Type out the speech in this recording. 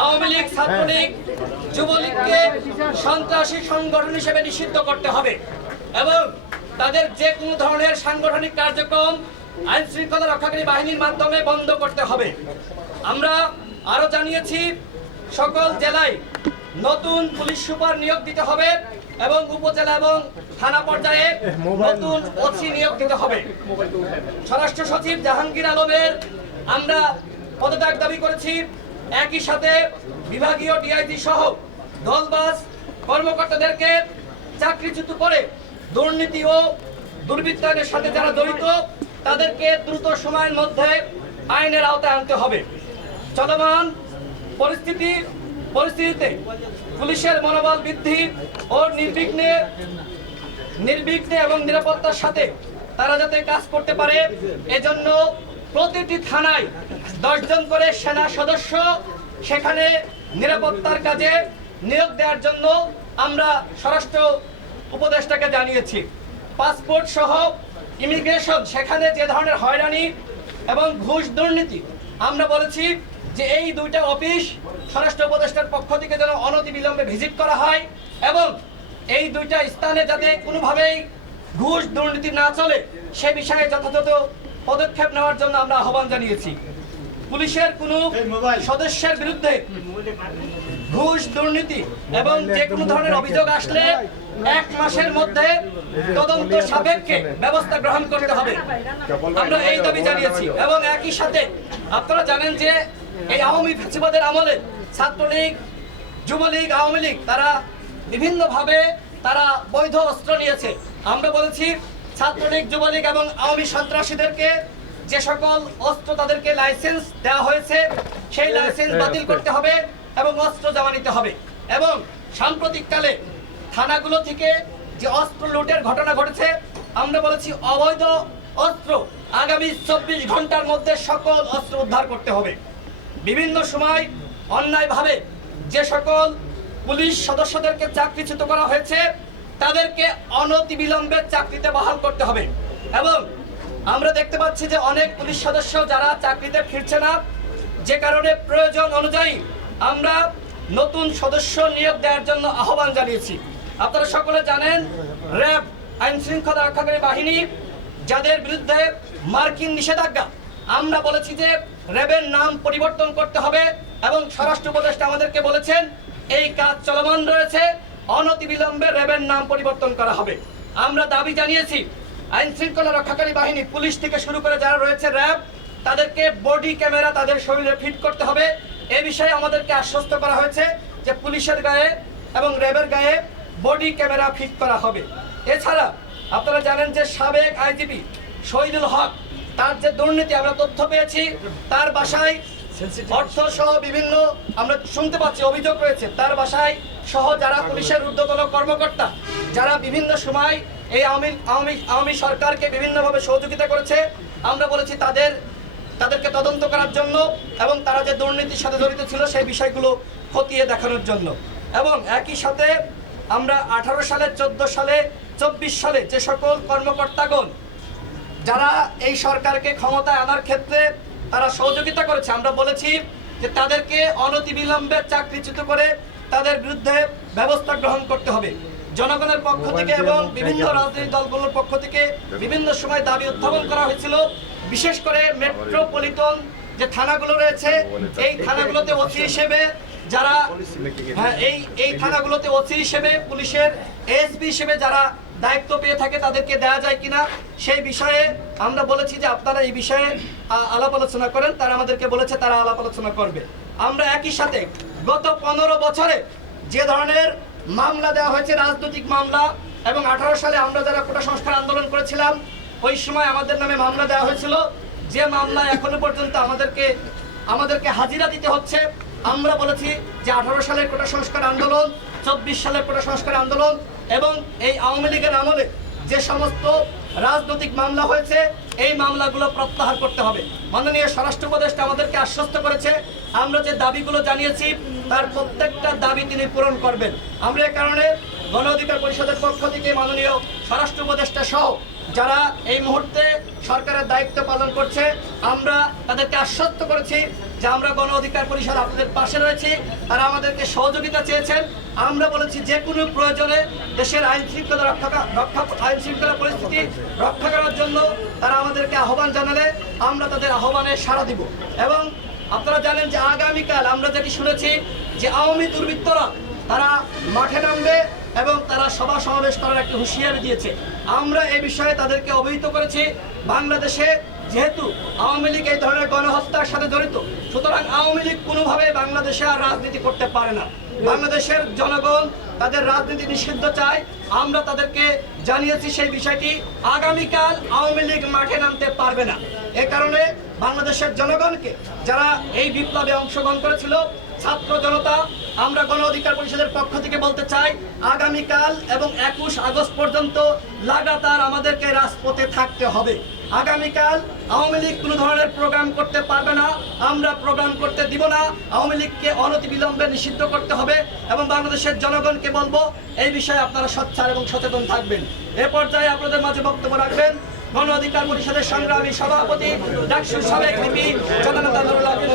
আওয়ামী লীগ ছাত্রলীগ, যুবলীগকে সন্ত্রাসী সংগঠন হিসেবে নিষিদ্ধ করতে হবে এবং তাদের যে কোনো ধরনের সাংগঠনিক কার্যক্রম, আইন শৃঙ্খলা রক্ষাকারী বাহিনীর মাধ্যমে বন্ধ করতে হবে। আমরা আরও জানিয়েছি, সকল জেলায় নতুন পুলিশ সুপার নিয়োগ দিতে হবে এবং উপজেলা এবং থানা পর্যায়ে নতুন ওসি নিয়োগ দিতে হবে। স্বরাষ্ট্র সচিব জাহাঙ্গীর আলমের আমরা পদত্যাগ দাবি করেছি। একই সাথে বিভাগীয় ডিআইজি সহ দলবাস কর্মকর্তাদেরকে চাকরিচ্যুত করে দুর্নীতি ও দুর্বৃত্তায়নের সাথে যারা জড়িত, তাদেরকে দ্রুত সময়ের মধ্যে আইনের আওতায় আনতে হবে। চলমান পরিস্থিতি, পরিস্থিতিতে পুলিশের মনোবল বৃদ্ধি ও নির্বিঘ্নে নির্বিঘ্নে এবং নিরাপত্তার সাথে তারা যাতে কাজ করতে পারে, এজন্য প্রতিটি থানায় দশজন করে সেনা সদস্য সেখানে নিরাপত্তার কাজে নিয়োগ দেওয়ার জন্য আমরা স্বরাষ্ট্র উপদেষ্টাকে জানিয়েছি। পাসপোর্ট সহ ইমিগ্রেশন, সেখানে যে ধরনের হয়রানি এবং ঘুষ দুর্নীতি, আমরা বলেছি যে এই দুইটা অফিস স্বরাষ্ট্র উপদেষ্টার পক্ষ থেকে যেন অনতিবিলম্বে ভিজিট করা হয় এবং এই দুইটা স্থানে যাতে কোনোভাবেই ঘুষ দুর্নীতি না চলে, সে বিষয়ে যথাযথ পদক্ষেপ নেওয়ার জন্য আমরা আহ্বান জানিয়েছি। পুলিশের কোনো সদস্যের বিরুদ্ধে ঘুষ দুর্নীতি এবং যে কোনো ধরনের অভিযোগ আসলে এক মাসের মধ্যে তদন্ত সাপেক্ষে ব্যবস্থা গ্রহণ করতে হবে। আমরা এই দাবি জানিয়েছি এবং একই সাথে আপনারা জানেন যে এই আওয়ামী ফেসিবাদের আমলে ছাত্রলীগ যুবলীগ আওয়ামী লীগ তারা বিভিন্নভাবে তারা বৈধ অস্ত্র নিয়েছে। আমরা বলেছি ছাত্রলীগ যুবলীগ এবং আওয়ামী সন্ত্রাসীদেরকে যে সকল অস্ত্র তাদেরকে লাইসেন্স দেওয়া হয়েছে সেই লাইসেন্স বাতিল করতে হবে এবং অস্ত্র জমা নিতে হবে। এবং সাম্প্রতিককালে থানাগুলো থেকে যে অস্ত্র লুটের ঘটনা ঘটেছে আমরা বলেছি অবৈধ অস্ত্র আগামী চব্বিশ ঘণ্টার মধ্যে সকল অস্ত্র উদ্ধার করতে হবে। বিভিন্ন সময় অন্যায়ভাবে যে সকল পুলিশ সদস্যদেরকে চাকরিচ্যুত করা হয়েছে তাদেরকে অনতিবিলম্বে চাকরিতে বহাল করতে হবে। এবং আমরা দেখতে পাচ্ছি যে অনেক পুলিশ সদস্য যারা চাকরিতে ফিরছে না, যে কারণে প্রয়োজন অনুযায়ী আমরা নতুন সদস্য নিয়োগ দেওয়ার জন্য আহ্বান জানিয়েছি। আপনারা সকলে জানেন, র্যাব আইন শৃঙ্খলা রক্ষাকারী বাহিনী যাদের বিরুদ্ধে মার্কিন নিষেধাজ্ঞা। আমরা বলেছি যে র্যাবের নাম পরিবর্তন করতে হবে এবং স্বরাষ্ট্র উপদেষ্টা আমাদেরকে বলেছেন, এই কাজ চলমান রয়েছে। অনতিবিলম্বে র্যাবের নাম পরিবর্তন করা হবে। আমরা দাবি জানিয়েছি, আইন শৃঙ্খলা রক্ষাকারী বাহিনী, পুলিশ থেকে শুরু করে যারা রয়েছে র্যাব, তাদেরকে বডি ক্যামেরা তাদের শরীরে ফিট করতে হবে। এ বিষয়ে আমাদেরকে আশ্বস্ত করা হয়েছে যে পুলিশের গায়ে এবং র্যাবের গায়ে বডি ক্যামেরা ফিট করা হবে। এছাড়া আপনারা জানেন যে সাবেক আইজিপি শহীদুল হক, তার যে দুর্নীতি, আমরা তথ্য পেয়েছি, তার বাসায় অর্থ সহ বিভিন্ন আমরা শুনতে পাচ্ছি অভিযোগ রয়েছে। তার বাসায় সহ যারা পুলিশের ঊর্ধ্বতন কর্মকর্তা যারা বিভিন্ন সময় এই আওয়ামী আওয়ামী আওয়ামী সরকারকে বিভিন্নভাবে সহযোগিতা করেছে আমরা বলেছি তাদের তাদেরকে তদন্ত করার জন্য এবং তারা যে দুর্নীতির সাথে জড়িত ছিল সেই বিষয়গুলো খতিয়ে দেখানোর জন্য। এবং একই সাথে আমরা আঠারো সালে চোদ্দ সালে চব্বিশ সালে যে সকল কর্মকর্তাগণ যারা এই সরকারকে ক্ষমতায় আনার ক্ষেত্রে তারা সহযোগিতা করেছে। আমরা বলেছি যে তাদেরকে অনতিবিলম্বে চাকরিচ্যুত করে তাদের বিরুদ্ধে ব্যবস্থা গ্রহণ করতে হবে। জনগণের পক্ষ থেকে এবং বিভিন্ন রাজনৈতিক দলগুলোর পক্ষ থেকে বিভিন্ন সময় দাবি উত্থাপন করা হয়েছিল। বিশেষ করে মেট্রোপলিটন যে থানাগুলো রয়েছে এই থানাগুলোতে ওসি হিসেবে যারা হ্যাঁ, এই এই থানাগুলোতে ওসি হিসেবে পুলিশের এসপি হিসেবে যারা দায়িত্ব পেয়ে থাকে তাদেরকে দেওয়া যায় কিনা, সেই বিষয়ে আমরা বলেছি যে আপনারা এই বিষয়ে আলাপ আলোচনা করেন, তারা আমাদেরকে বলেছে তারা আলাপ আলোচনা করবে। আমরা একই সাথে গত পনেরো বছরে যে ধরনের মামলা দেওয়া হয়েছে, রাজনৈতিক মামলা, এবং আঠারো সালে আমরা যারা কোটা সংস্কার আন্দোলন করেছিলাম, ওই সময় আমাদের নামে মামলা দেওয়া হয়েছিল। যে মামলা এখনও পর্যন্ত আমাদেরকে আমাদেরকে হাজিরা দিতে হচ্ছে। আমরা বলেছি যে আঠারো সালের কোটা সংস্কার আন্দোলন চব্বিশ সালের কোটা সংস্কার আন্দোলন এবং এই আওয়ামী লীগের আমলে যে সমস্ত রাজনৈতিক মামলা হয়েছে, এই মামলাগুলো প্রত্যাহার করতে হবে। মাননীয় স্বরাষ্ট্র উপদেষ্টা আমাদেরকে আশ্বস্ত করেছে, আমরা যে দাবিগুলো জানিয়েছি, তার প্রত্যেকটা দাবি তিনি পূরণ করবেন। আমরা এ কারণে গণ অধিকার পরিষদের পক্ষ থেকে মাননীয় স্বরাষ্ট্র উপদেষ্টা সহ যারা এই মুহূর্তে সরকারের দায়িত্ব পালন করছে, আমরা তাদেরকে আশ্বস্ত করেছি যে আমরা গণ অধিকার পরিষদ আপনাদের পাশে রয়েছি, তারা আমাদেরকে সহযোগিতা চেয়েছেন। আমরা বলেছি যে কোনো প্রয়োজনে দেশের আইন শৃঙ্খলা রক্ষা রক্ষা, আইন শৃঙ্খলা পরিস্থিতি রক্ষা করার জন্য তারা আমাদেরকে আহ্বান জানালে আমরা তাদের আহ্বানে সাড়া দিব। এবং আপনারা জানেন যে আগামীকাল আমরা যেটি শুনেছি যে আওয়ামী দুর্বৃত্তরা তারা মাঠে নামবে এবং তারা সভা সমাবেশ করার একটা হুঁশিয়ারি দিয়েছে। আমরা এই বিষয়ে তাদেরকে অবহিত করেছি। বাংলাদেশে যেহেতু আওয়ামী লীগ এই ধরনের গণহত্যার সাথে জড়িত, সুতরাং আওয়ামী লীগ কোনোভাবে বাংলাদেশে আর রাজনীতি করতে পারে না। বাংলাদেশের জনগণ তাদের রাজনীতি নিষিদ্ধ চায়। আমরা তাদেরকে জানিয়েছি সেই বিষয়টি, আগামীকাল আওয়ামী লীগ মাঠে নামতে পারবে না। এ কারণে বাংলাদেশের জনগণকে যারা এই বিপ্লবে অংশগ্রহণ করেছিল ছাত্র জনতা, আমরা গণ অধিকার পরিষদের পক্ষ থেকে বলতে চাই, আগামীকাল এবং একুশ আগস্ট পর্যন্ত লাগাতার আমাদেরকে রাজপথে থাকতে হবে। আগামীকাল আওয়ামী লীগ কোনো ধরনের প্রোগ্রাম করতে পারবে না, আমরা প্রোগ্রাম করতে দিব না, আওয়ামী লীগকে অনতিবিলম্বে নিষিদ্ধ করতে হবে এবং বাংলাদেশের জনগণকে বলব, এই বিষয়ে আপনারা সোচ্চার এবং সচেতন থাকবেন। এ পর্যায়ে আপনাদের মাঝে বক্তব্য রাখবেন গণ অধিকার পরিষদের সংগ্রামী সভাপতি ডাকসুর সাবেক এমপি জননেতা নুরুল আমিন।